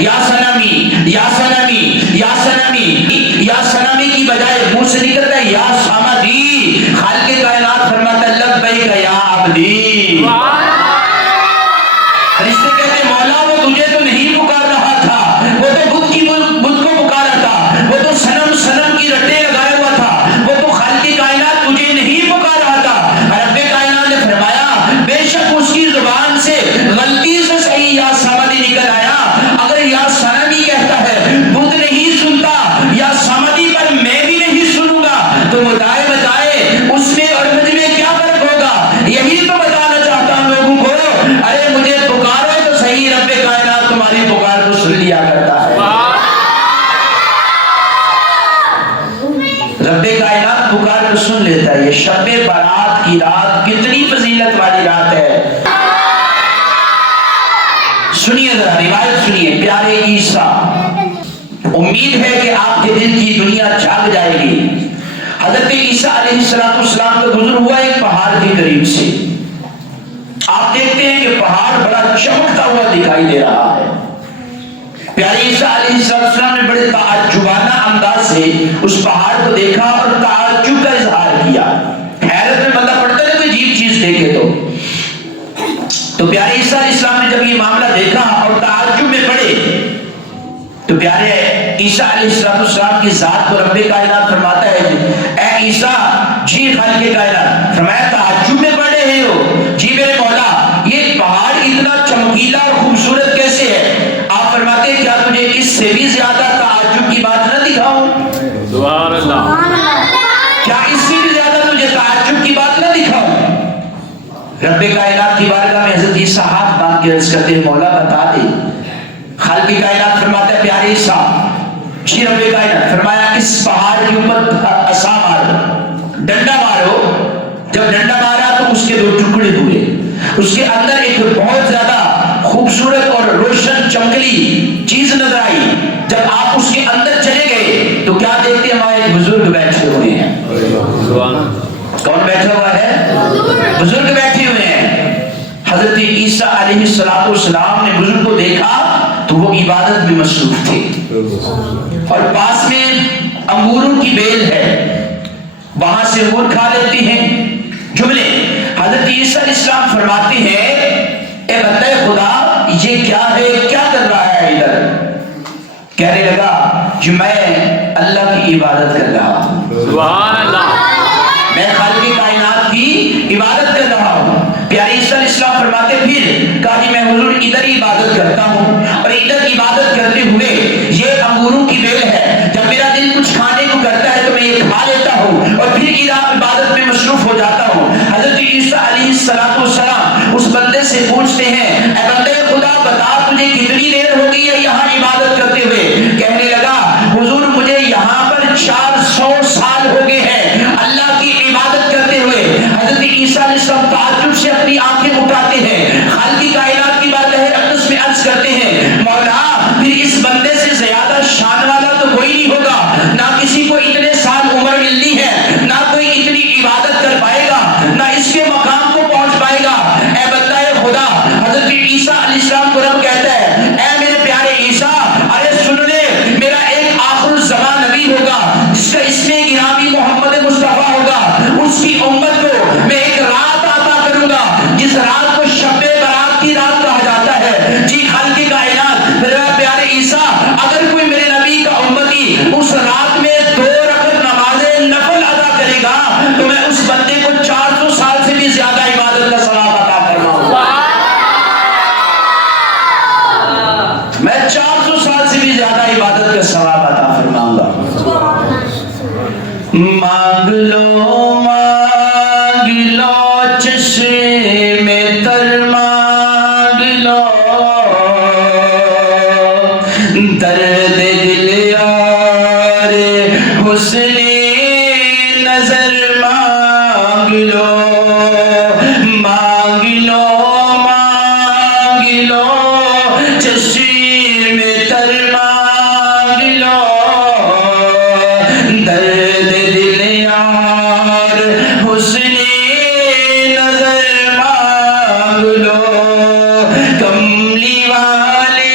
یا سنمی یا سنمی یا سنمی یا سنمی کی بجائے منہ سے نکلتا ہے یا صمدی. خالق کائنات فرماتا ہے لبیک یا عبدی. فرشتے کہتے مولا وہ تجھے تو نہیں پکار رہا تھا، وہ تو بت کو پکارا تھا، وہ تو صنم کی رٹے لگایا ہوا تھا، وہ تو خالق کائنات تجھے نہیں پکار رہا تھا. رب کائنات نے فرمایا بے شک اس کی زبان سے غلطی سے صحیح یا صمدی نکل آیا. اگر یا صنمی کہتا ہے بت نہیں سنتا، یا صمدی پر میں بھی نہیں سنوں گا، تو بتائے اس میں اور مجھ میں کیا فرق ہوگا؟ یہی تو بتانا چاہتا ہوں لوگوں کو. ارے مجھے پکارو تو صحیح، رب کائنات تمہاری پکار کو سن لیا کرتا ہے. رب کائنات پکار کو سن لیتا ہے. یہ شب برات کی رات کتنی فضیلت والی رات ہے. سنیے ذرا روایت سنیے. پیارے عیسیٰ، امید ہے کہ آپ کے دل کی دنیا جاگ جائے گی. حضرت عیسیٰ علیہ السلام کا گزر ہوا ایک پہاڑ کے قریب سے. آپ دیکھتے ہیں کہ پہاڑ بڑا چمکتا ہوا دکھائی دے رہا ہے. پیارے عیسیٰ علیہ السلام نے بڑے تعجبانہ انداز سے اس پہاڑ کو دیکھا اور تعجب کا اظہار کیا. حیرت میں بندہ پڑتا ہے کوئی عجیب چیز دیکھے تو پیارے عیسیٰ علیہ السلام نے جب یہ معاملہ دیکھا اور تعجب میں پڑے تو پیارے عیسیٰ علیہ السلام کی ذات کو رب کائنات فرماتا ہے اے عیسیٰ جی خالق کائنات. فرمایا تعجب میں پڑ رہے ہو؟ جی میرے مولا یہ پہاڑ اتنا چمکیلا اور خوبصورت کیسے ہے؟ آپ فرماتے ہیں کیا تجھے اس سے بھی زیادہ تعجب کی بات نہ دکھاؤں؟ سبحان اللہ. کیا اس سے بھی زیادہ تجھے تعجب کی بات نہ دکھاؤں؟ رب کائنات کی بارگاہ میں حضرت عیسیٰ ہاتھ باندھ کے عرض کرتے ہیں مولا بتا دے. خالق کائنات فرماتا ہے پیارے عیسیٰ جی رب کائنات. فرمایا اس پہاڑ کے اوپر عصا مارو، ڈنڈا مارو. جب ڈنڈا مارا تو اس کے 2 ٹکڑے ہوئے. اس کے اندر ایک بہت زیادہ خوبصورت اور روشن چمکلی چیز نظر آئی. جب آپ اس کے اندر چلے گئے تو کیا دیکھتے ہیں وہاں ایک بزرگ بیٹھے ہوئے ہیں. کون بیٹھا ہوا ہے؟ بزرگ بیٹھے ہوئے ہیں. حضرت عیسیٰ علیہ السلام نے بزرگ کو دیکھا تو وہ عبادت میں مصروف تھے اور پاس میں انگوروں کی بیل ہے، وہاں سے انگور کھا لیتے ہیں. جملے حضرت عیسیٰ علیہ السلام فرماتے ہیں اے بندے خدا یہ کیا ہے، کیا کر رہا ہے ادھر؟ کہنے لگا کہ میں اللہ کی عبادت کر رہا ہوں. سبحان اللہ. میں خالق کائنات کی عبادت کر رہا ہوں. پیارے عیسیٰ علیہ السلام فرماتے پھر کہا کہ میں حضور ادھر ہی عبادت کرتا ہوں اور ادھر عبادت کرتے ہوئے یہ انگوروں کی بیل ہے، جب میرا دل کچھ کھانے کو کرتا ہے تو میں یہ کھا لیتا ہوں اور پھر عبادت میں مصروف ہو جاتا ہوں. حضرت عیسیٰ علیہ السلام اس بندے سے پوچھتے ہیں اے بندے خدا بتا تجھے کتنی دیر ہو گئی ہے یہاں عبادت کرتے ہوئے؟ کہنے لگا حضور مجھے یہاں پر 400 سال ہو گئے ہیں اللہ کی عبادت کرتے ہوئے. حضرت عیسیٰ علیہ السلام تعجب سے اپنی آنکھیں اٹھاتے ہیں، خالق کائنات کی بات ہے اقدس میں عرض کرتے ہیں مولا پھر اس بندے سے زیادہ شان والا تو کوئی نہیں ہوگا. نہ کسی کو اتنے سال عمر ملنی ہے، نہ کوئی اتنی عبادت کر پائے گا، نہ اس کے مقام کو پہنچ پائے گا. اے بندہ خدا. حضرت عیسیٰ علیہ السلام کو رب کہتا ہے اے میرے پیارے عیسیٰ ارے سن لے میرا ایک آخر الزمان نبی ہوگا جس کا اسم گرامی محمد مصطفیٰ ہوگا. اس کی امت کو میں ایک رات عطا کروں گا جس رات کو شب برات کی رات کہا جاتا ہے. جی خالق کائنات. میرے پیارے عیسیٰ اگر کوئی میرے نبی کا امتی اس رات میں 2 رکعت نماز نفل ادا کرے گا تو میں اس بندے کو 400 سال سے بھی زیادہ عبادت کا ثواب عطا فرماؤں گا. میں 400 سال سے بھی زیادہ عبادت کا ثواب عطا فرماؤں گا. مانگ لو مانگ لو چشم تر مانگ لو درد دل اور حسن نظر مانگ لو. مانگ لو مانگ لو چشم تر مانگ لو درد دل اور حسن نظر مانگ لو. کملی والے